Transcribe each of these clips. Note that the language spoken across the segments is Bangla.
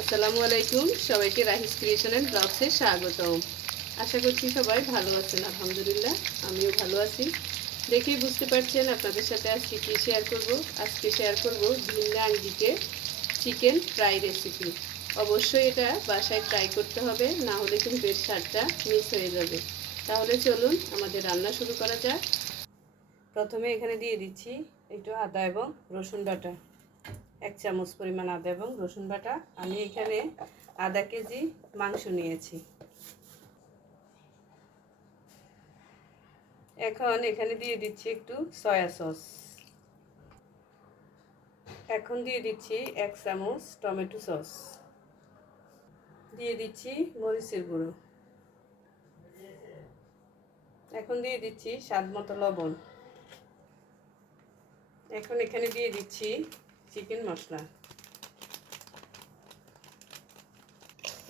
আসসালামু আলাইকুম। সবাইকে রাহিস ক্রিয়েশনের ব্লগসে স্বাগতম। আশা করছি সবাই ভালো আছেন, আলহামদুলিল্লাহ। আমিও ভালো আছি। দেখেই বুঝতে পারছেন, আপনাদের সাথে আজকে কী শেয়ার করব? আজকে শেয়ার করব ভিন্না আঙ্গিকে চিকেন ফ্রাই রেসিপি অবশ্যই এটা বাসায় ট্রাই করতে হবে, না হলে কিন্তু এর স্বাদটা মিস হয়ে যাবে। তাহলে চলুন আমাদের রান্না শুরু করা যাক। প্রথমে এখানে দিয়ে দিচ্ছি একটু আদা এবং রসুন বাটা। এক চামচ পরিমাণ আদা এবং রসুন বাটা। আমি এখানে আধা কেজি মাংস নিয়েছি। এখন এখানে দিয়ে দিচ্ছি একটু সয়া সস। এখন দিয়ে দিচ্ছি এক চামচ টমেটো সস। দিয়ে দিচ্ছি মরিচের গুঁড়ো। এখন দিয়ে দিচ্ছি স্বাদ মতো লবণ। এখন এখানে দিয়ে দিচ্ছি চিকেন মশলা।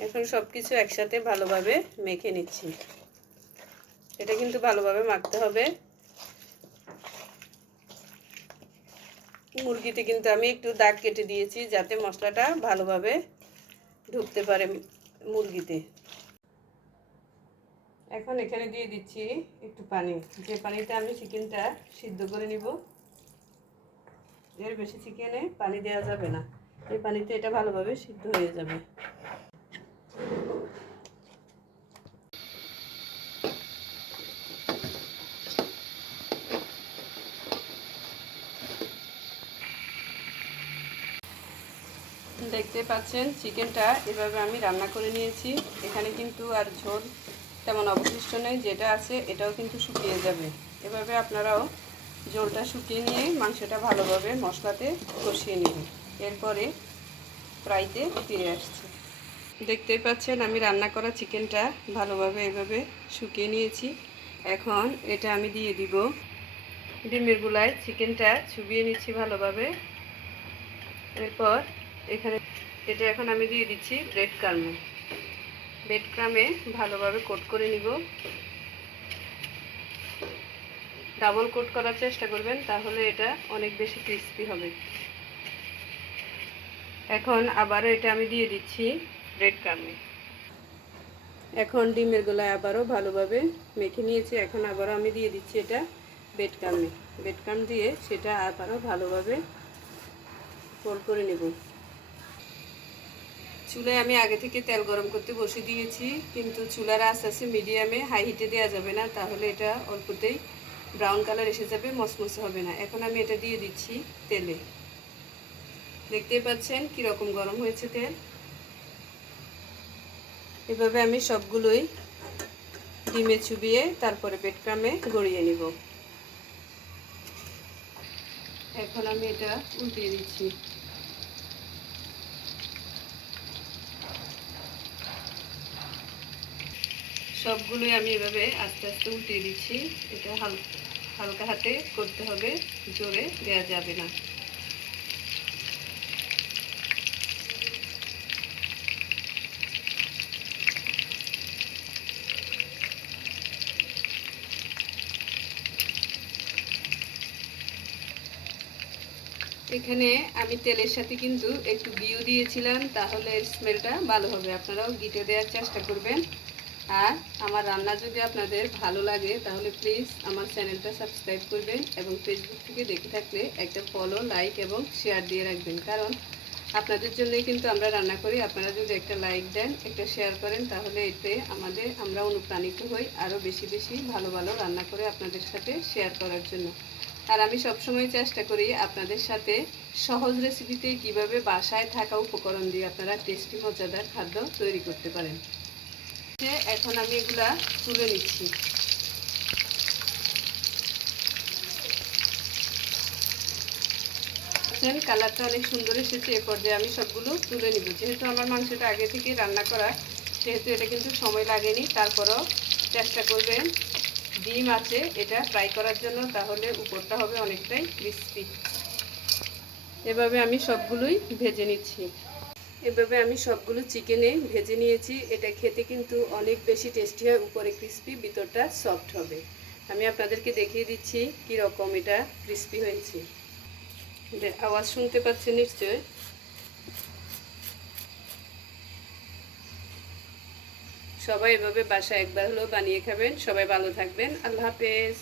এখন সব কিছু একসাথে ভালোভাবে মেখে নিচ্ছি। এটা কিন্তু ভালোভাবে মাখতে হবে। মুরগিতে কিন্তু আমি একটু দাগ কেটে দিয়েছি যাতে মশলাটা ভালোভাবে ঢুকতে পারে মুরগিতে। এখন এখানে দিয়ে দিচ্ছি একটু পানি। যে পানিতে আমি চিকেনটা সিদ্ধ করে নিব। এর বেশি চিকেনে পানি দেওয়া যাবে না। এই পানিতে এটা ভালোভাবে সিদ্ধ হয়ে যাবে। দেখতে পাচ্ছেন, চিকেনটা এভাবে আমি রান্না করে নিয়েছি। এখানে কিন্তু আর ঝোল তেমন অবশিষ্ট নেই, যেটা আছে এটাও কিন্তু শুকিয়ে যাবে। এভাবে আপনারাও জলটা শুকিয়ে নিয়ে মাংসটা ভালোভাবে মশলাতে কষিয়ে নেব। এরপরে ফ্রাইতে ফিরে আসছে। দেখতেই পাচ্ছেন, আমি রান্না করা চিকেনটা ভালোভাবে এভাবে শুকিয়ে নিয়েছি। এখন এটা আমি দিয়ে দিব। ডিমের গুলায় চিকেনটা চুবিয়ে নিচ্ছি ভালোভাবে। এরপর এখানে এটা এখন আমি দিয়ে দিচ্ছি ব্রেড ক্রামে ব্রেড ক্রামে ভালোভাবে কোট করে নিব। ডাবল কোট করার চেষ্টা করবেন, তাহলে এটা অনেক বেশি ক্রিস্পি হবে। এখন আবারও এটা আমি দিয়ে দিচ্ছি ব্রেড ক্রামে এখন ডিমের গোলায় আবারও ভালোভাবে মেখে নিয়েছি, এখন আবারও আমি দিয়ে দিচ্ছি এটা বেড ক্রামে বেড ক্রাম দিয়ে সেটা আবারও ভালোভাবে ফোল্ড করে নেব। চুলায় আমি আগে থেকে তেল গরম করতে বসে দিয়েছি, কিন্তু চুলার আস্তে আস্তে মিডিয়ামে হাই হিটে দেওয়া যাবে না, তাহলে এটা অল্পতেই ব্রাউন কালার এসে যাবে, মসমসে হবে না। এখন আমি এটা দিয়ে দিচ্ছি তেলে। দেখতেই পাচ্ছেন কীরকম গরম হয়েছে তেল। এভাবে আমি সবগুলোই ডিমে চুবিয়ে, তারপরে পেটক্রামে গড়িয়ে নিব। এখন আমি এটা উল্টিয়ে দিচ্ছি। সবগুলোই আমি এভাবে আস্তে আস্তে উল্টিয়ে দিচ্ছি। এটা হালকা হালকা হাতে করতে হবে, জোরে দেওয়া যাবে না। এখানে আমি তেলের সাথে কিন্তু একটু ঘিও দিয়েছিলাম, তাহলে স্মেলটা ভালো হবে। আপনারাও ঘিটে দেওয়ার চেষ্টা করবেন। আর আমার রান্না যদি আপনাদের ভালো লাগে, তাহলে প্লিজ আমার চ্যানেলটা সাবস্ক্রাইব করবেন এবং ফেসবুক থেকে দেখে থাকলে একটা ফলো লাইক এবং শেয়ার দিয়ে রাখবেন। কারণ আপনাদের জন্যই কিন্তু আমরা রান্না করি। আপনারা যদি একটা লাইক দেন, একটা শেয়ার করেন, তাহলে এতে আমাদের, আমরা অনুপ্রাণিত হই আরও বেশি বেশি ভালো ভালো রান্না করে আপনাদের সাথে শেয়ার করার জন্য। আর আমি সবসময় চেষ্টা করি আপনাদের সাথে সহজ রেসিপিতে কীভাবে বাসায় থাকা উপকরণ দিয়ে আপনারা টেস্টি মজাদার খাদ্য তৈরি করতে পারেন। এখন আমি এগুলা তুলে নিচ্ছি। কালারটা অনেক সুন্দর এসেছে, এ পর্যায়ে আমি সবগুলো তুলে নিব। যেহেতু আমার মাংসটা আগে থেকে রান্না করা সেহেতু এটা কিন্তু সময় লাগেনি, তারপরও চেষ্টা করবেন। ডিম আছে, এটা ফ্রাই করার জন্য, তাহলে উপরটা হবে অনেকটাই ক্রিস্পি এভাবে আমি সবগুলোই ভেজে নিচ্ছি। এভাবে আমি সবগুলো চিকেনে ভেজে নিয়েছি। এটা খেতে কিন্তু অনেক বেশি টেস্টি হয়, উপরে ক্রিস্পি ভিতরটা সফট হবে। আমি আপনাদেরকে দেখিয়ে দিচ্ছি কী রকম এটা ক্রিস্পি হয়েছে। আওয়াজ শুনতে পাচ্ছি নিশ্চয় সবাই এভাবে বাসা একবার হলেও বানিয়ে খাবেন। সবাই ভালো থাকবেন। আল্লাহ হাফেজ।